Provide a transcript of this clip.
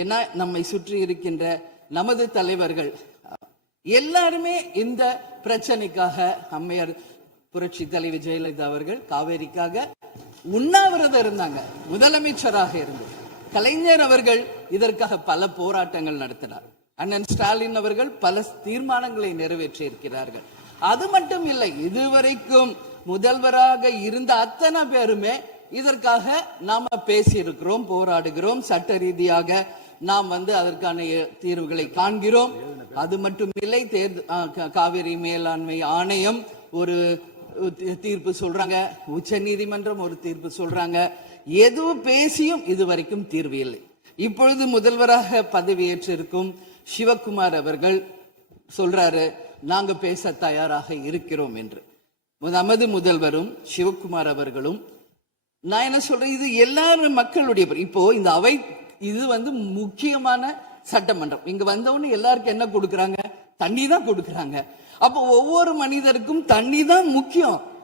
ஏன்னா நம்மை சுற்றி இருக்கின்ற நமது தலைவர்கள் எல்லாருமே இந்த பிரச்சனைக்காக, அம்மையார் புரட்சி தலைவி ஜெயலலிதா அவர்கள் காவேரிக்காக உண்ணாவிரதம் இருந்தாங்க, முதலமைச்சராக இருந்து. கலைஞர் அவர்கள் இதற்காக பல போராட்டங்கள் நடத்தினார். அண்ணன் ஸ்டாலின் அவர்கள் பல தீர்மானங்களை நிறைவேற்றி இருக்கிறார்கள். அது மட்டும் இல்லை, இதுவரைக்கும் முதல்வராக இருந்த அத்தனை பேருமே இதற்காக நாம பேசி இருக்கிறோம், போராடுகிறோம், சட்ட ரீதியாக நாம் அதற்கான தீர்வுகளை காண்கிறோம். அது மட்டும் இல்லை, காவிரி மேலாண்மை ஆணையம் ஒரு தீர்ப்பு சொல்றாங்க, உச்ச நீதிமன்றம் ஒரு தீர்ப்பு சொல்றாங்க. எதுவும் பேசியும் இதுவரைக்கும் தீர்வு இல்லை. இப்பொழுது முதல்வராக பதவியேற்றிருக்கும் சிவகுமார் அவர்கள் சொல்றாரு, நாங்க பேச தயாராக இருக்கிறோம் என்று. நமது முதல்வரும் சிவகுமார் அவர்களும், நான் என்ன சொல்றேன், இது எல்லாரும் மக்களுடைய, இப்போ இந்த அவை இது முக்கியமான சட்டமன்றம். இங்க வந்தவொன்னு எல்லாருக்கும் என்ன கொடுக்கறாங்க? தண்ணி தான் கொடுக்கறாங்க. அப்போ ஒவ்வொரு மனிதருக்கும் தண்ணி தான் முக்கியம்.